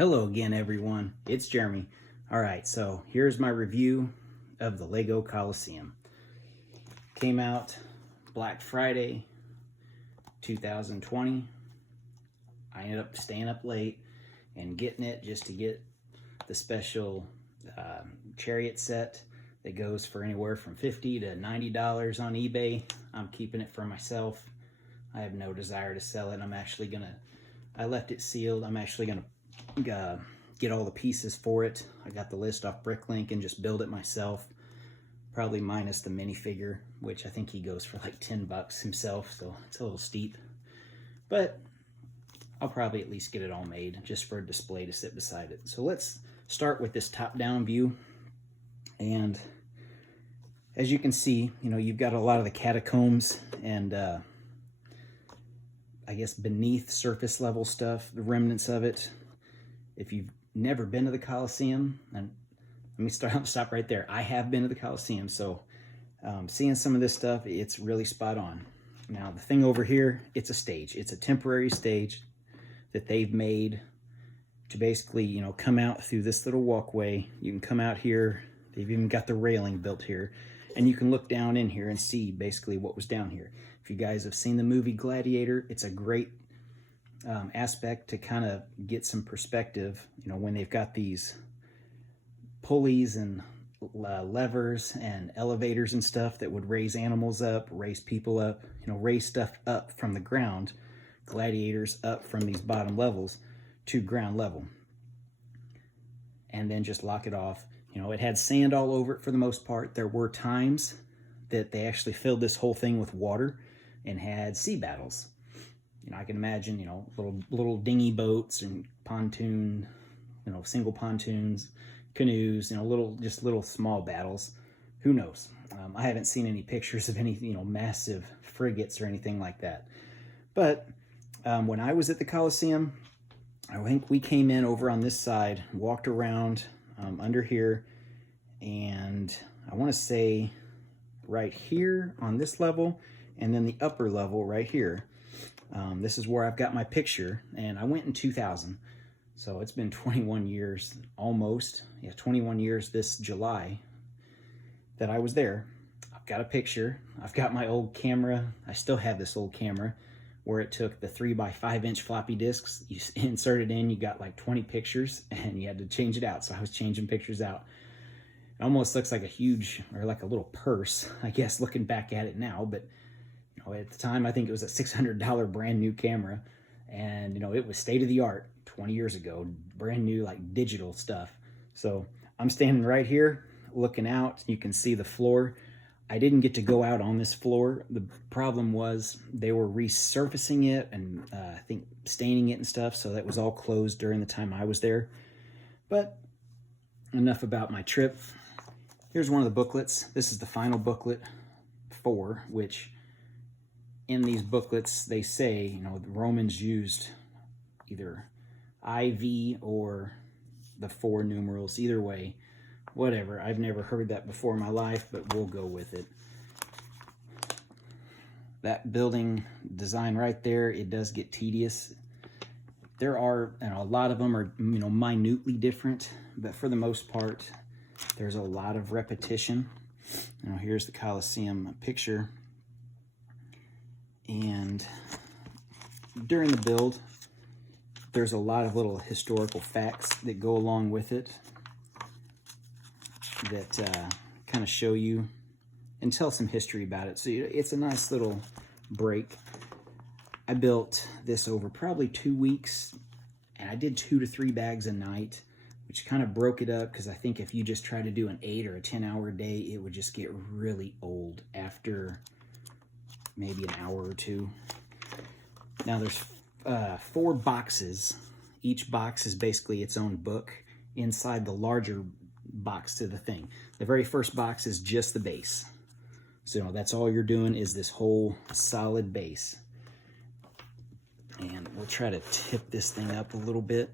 Hello again, everyone. It's Jeremy. All right, so here's my review of the LEGO Colosseum. Came out Black Friday 2020. I ended up staying up late and getting it just to get the special chariot set that goes for anywhere from $50 to $90 on eBay. I'm keeping it for myself. I have no desire to sell it. I left it sealed. I'm actually gonna get all the pieces for it. I got the list off Bricklink and just build it myself, probably minus the minifigure, which I think he goes for like 10 bucks himself, so it's a little steep, but I'll probably at least get it all made just for a display to sit beside it. So let's start with this top-down view. And as you can see, you've got a lot of the catacombs and I guess beneath surface level stuff, the remnants of it. If you've never been to the Colosseum, and let me stop right there. I have been to the Colosseum, so seeing some of this stuff, it's really spot on. Now, the thing over here, it's a stage. It's a temporary stage that they've made to basically, come out through this little walkway. You can come out here. They've even got the railing built here, and you can look down in here and see basically what was down here. If you guys have seen the movie Gladiator, it's a great aspect to kind of get some perspective, when they've got these pulleys and levers and elevators and stuff that would raise animals up, raise people up, raise stuff up from the ground, gladiators up from these bottom levels to ground level, and then just lock it off. It had sand all over it for the most part. There were times that they actually filled this whole thing with water and had sea battles. I can imagine, little dinghy boats and pontoon, single pontoons, canoes, little small battles. Who knows? I haven't seen any pictures of any, massive frigates or anything like that. But when I was at the Colosseum, I think we came in over on this side, walked around under here, and I want to say right here on this level, and then the upper level right here. This is where I've got my picture, and I went in 2000, so it's been 21 years almost. Yeah, 21 years this July that I was there. I've got a picture. I've got my old camera. I still have this old camera where it took the 3x5-inch floppy disks. You insert it in, you got like 20 pictures, and you had to change it out. So I was changing pictures out. It almost looks like a huge, or like a little purse, I guess, looking back at it now, but at the time, I think it was a $600 brand new camera, and it was state of the art 20 years ago, brand new, like digital stuff. So I'm standing right here looking out. You can see the floor. I didn't get to go out on this floor. The problem was they were resurfacing it and I think staining it and stuff, so that was all closed during the time I was there. But enough about my trip. Here's one of the booklets. This is the final booklet 4, which in these booklets, they say, the Romans used either IV or the 4 numerals. Either way, whatever. I've never heard that before in my life, but we'll go with it. That building design right there, it does get tedious. There are, a lot of them are, minutely different, but for the most part, there's a lot of repetition. Here's the Colosseum picture. And during the build, there's a lot of little historical facts that go along with it that kind of show you and tell some history about it. So it's a nice little break. I built this over probably 2 weeks, and I did 2 to 3 bags a night, which kind of broke it up because I think if you just try to do an 8 or a 10-hour day, it would just get really old after maybe an hour or 2. Now there's 4 boxes. Each box is basically its own book inside the larger box to the thing. The very first box is just the base. So that's all you're doing is this whole solid base. And we'll try to tip this thing up a little bit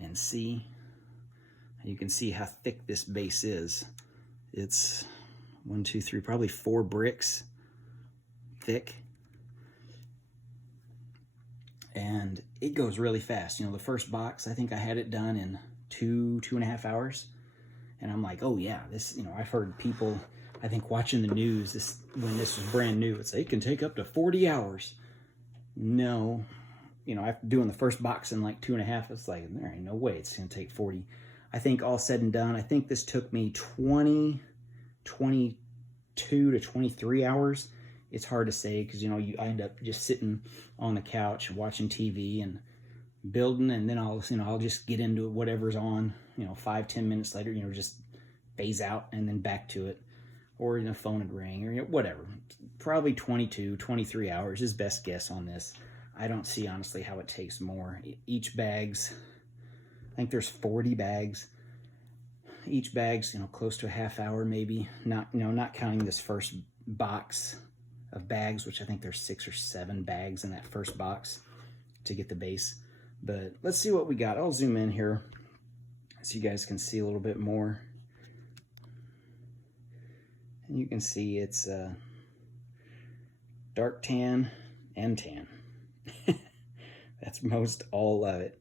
and see. You can see how thick this base is. It's 1, 2, 3, probably 4 bricks thick. and it goes really fast. You know, the first box, I think I had it done in 2.5 hours. And I'm like, oh yeah, this, you know, I've heard people, I think watching the news, when this was brand new, it can take up to 40 hours. No, you know, after doing the first box in like 2.5, it's like, there ain't no way it's going to take 40. I think all said and done, I think this took me 22 to 23 hours. It's hard to say because, you know, I end up just sitting on the couch watching TV and building, and then I'll just get into whatever's on, you know, 5-10 minutes later, you know, just phase out and then back to it, or, you know, phone would ring or, you know, whatever. Probably 22, 23 hours is best guess on this. I don't see honestly how it takes more. Each bag's, I think there's 40 bags. Each bag's, you know, close to a half hour maybe. Not counting this first box of bags, which I think there's 6 or 7 bags in that first box to get the base. But let's see what we got. I'll zoom in here so you guys can see a little bit more. And you can see it's dark tan and tan. That's most all of it.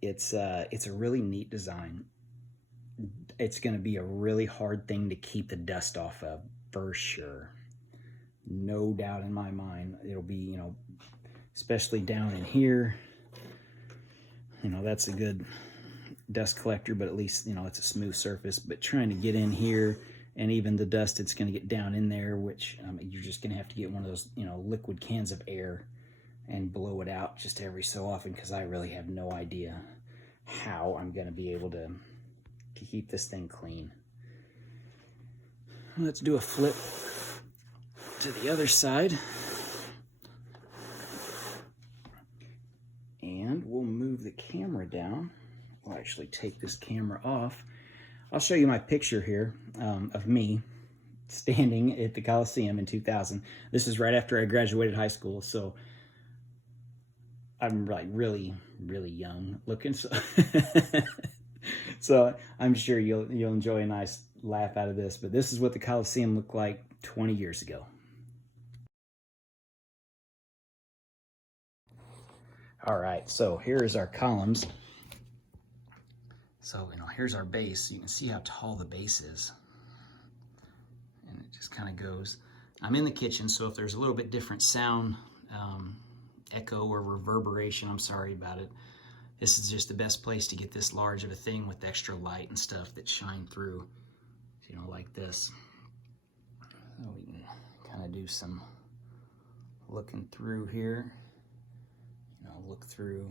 It's a really neat design. It's going to be a really hard thing to keep the dust off of, for sure. No doubt in my mind. It'll be, you know, especially down in here. You know, that's a good dust collector, but at least, you know, it's a smooth surface. But trying to get in here, and even the dust, it's going to get down in there, which you're just going to have to get one of those, you know, liquid cans of air and blow it out just every so often, because I really have no idea how I'm going to be able to keep this thing clean. Let's do a flip to the other side. And we'll move the camera down. We'll actually take this camera off. I'll show you my picture here of me standing at the Colosseum in 2000. This is right after I graduated high school, so I'm like really, really young looking. So, so I'm sure you'll enjoy a nice laugh out of this. But this is what the Colosseum looked like 20 years ago. All right, so here's our columns. So, you know, here's our base. You can see how tall the base is. And it just kind of goes. I'm in the kitchen, so if there's a little bit different sound, echo or reverberation, I'm sorry about it. This is just the best place to get this large of a thing with extra light and stuff that shine through, you know, like this. So we can kind of do some looking through here. You know, look through,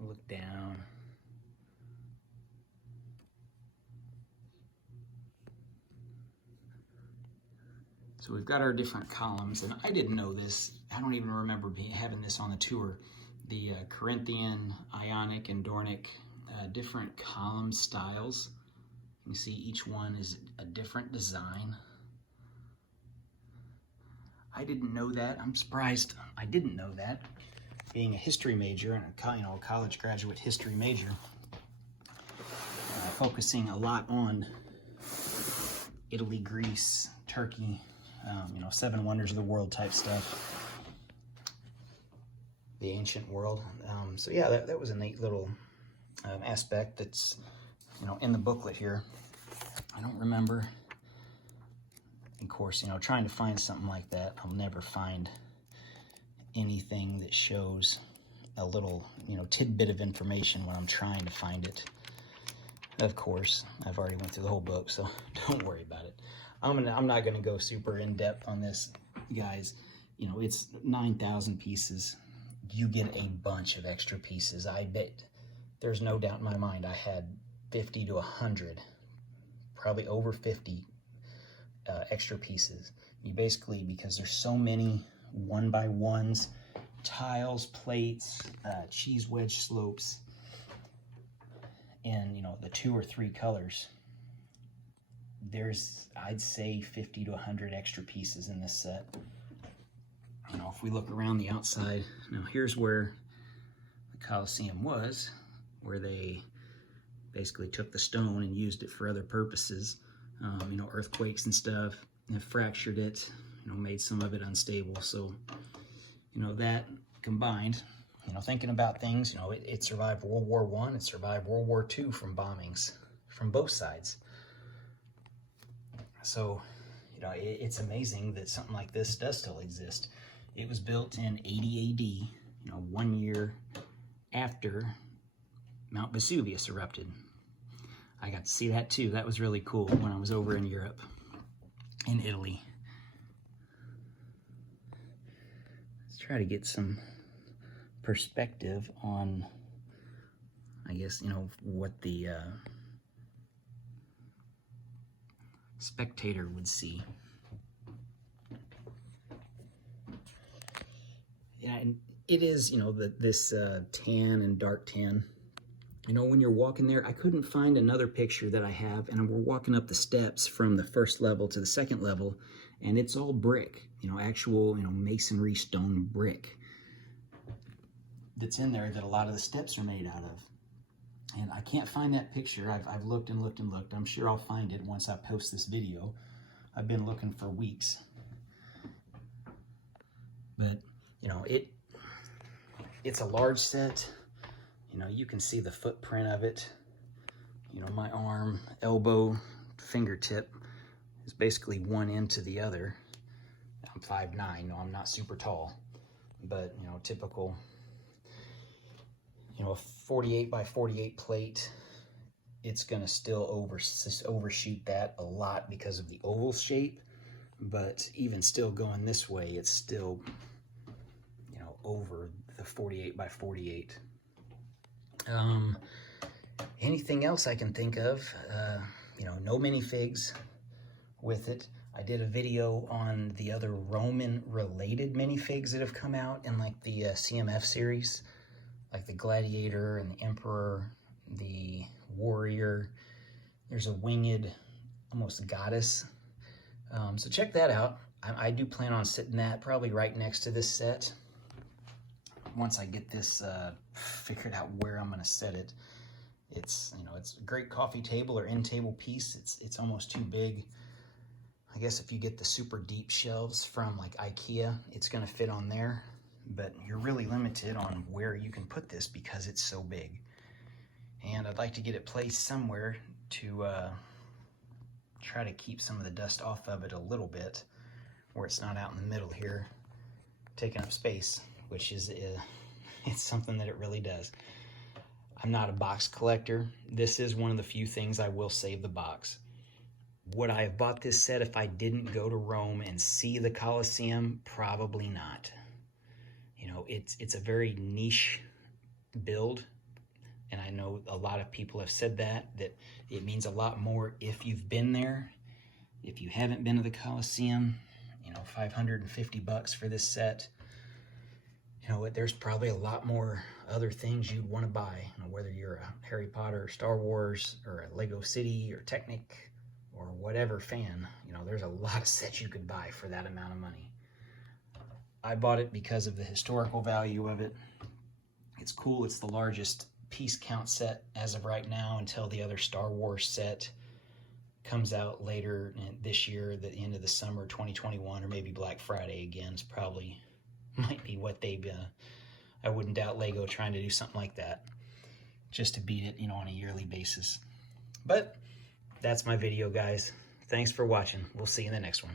look down. So we've got our different columns, and I didn't know this. I don't even remember having this on the tour. The Corinthian, Ionic, and Doric, different column styles. You can see each one is a different design. I didn't know that. I'm surprised I didn't know that. Being a history major and a college graduate history major, focusing a lot on Italy, Greece, Turkey, you know, 7 wonders of the world type stuff, the ancient world. So yeah, that was a neat little aspect that's, you know, in the booklet here. I don't remember. Of course, you know, trying to find something like that, I'll never find anything that shows a little, you know, tidbit of information when I'm trying to find it. Of course, I've already went through the whole book, so don't worry about it. I'm not going to go super in-depth on this, guys. You know, it's 9,000 pieces. You get a bunch of extra pieces. I bet there's no doubt in my mind I had 50 to 100, probably over 50 extra pieces. You basically, because there's so many 1x1s, tiles, plates, cheese wedge slopes, and, you know, the 2 or 3 colors, there's, I'd say, 50 to 100 extra pieces in this set. You know, if we look around the outside, now here's where the Colosseum was, where they basically took the stone and used it for other purposes, you know, earthquakes and stuff, and fractured it, you know, made some of it unstable. So you know, that combined, you know, thinking about things, you know, it survived World War I, it survived World War II from bombings from both sides. So, you know, it's amazing that something like this does still exist. It was built in 80 AD, you know, 1 year after Mount Vesuvius erupted. I got to see that too. That was really cool when I was over in Europe, in Italy. Let's try to get some perspective on, I guess, you know, what the spectator would see. Yeah, and it is, you know, this tan and dark tan. You know, when you're walking there, I couldn't find another picture that I have, and we're walking up the steps from the first level to the second level, and it's all brick, you know, actual, you know, masonry stone brick that's in there that a lot of the steps are made out of. And I can't find that picture. I've looked and looked and looked. I'm sure I'll find it once I post this video. I've been looking for weeks. But, you know, it's a large set. You know, you can see the footprint of it. You know, my arm, elbow, fingertip is basically one end to the other. I'm 5'9", no, I'm not super tall, but, you know, typical, you know, a 48 by 48 plate, it's gonna still overshoot that a lot because of the oval shape, but even still going this way, it's still, you know, over the 48 by 48. Anything else I can think of, you know, no minifigs with it. I did a video on the other Roman related minifigs that have come out in like the CMF series, like the Gladiator and the Emperor, the Warrior. There's a winged, almost goddess. So check that out. I do plan on sitting that probably right next to this set. Once I get this figured out where I'm gonna set it. It's, you know, it's a great coffee table or end table piece. It's almost too big. I guess if you get the super deep shelves from like IKEA, it's gonna fit on there, but you're really limited on where you can put this because it's so big. And I'd like to get it placed somewhere to try to keep some of the dust off of it a little bit, where it's not out in the middle here, taking up space, which is, it's something that it really does. I'm not a box collector. This is one of the few things I will save the box. Would I have bought this set if I didn't go to Rome and see the Colosseum? Probably not. You know, it's a very niche build, and I know a lot of people have said that it means a lot more if you've been there. If you haven't been to the Colosseum, you know, $550 for this set. You know what, there's probably a lot more other things you'd want to buy, you know, whether you're a Harry Potter, Star Wars, or a Lego City, or Technic, or whatever fan. You know, there's a lot of sets you could buy for that amount of money. I bought it because of the historical value of it. It's cool. It's the largest piece count set as of right now until the other Star Wars set comes out later this year, the end of the summer 2021, or maybe Black Friday again. It's probably might be what they've, I wouldn't doubt LEGO trying to do something like that just to beat it, you know, on a yearly basis. But that's my video, guys. Thanks for watching. We'll see you in the next one.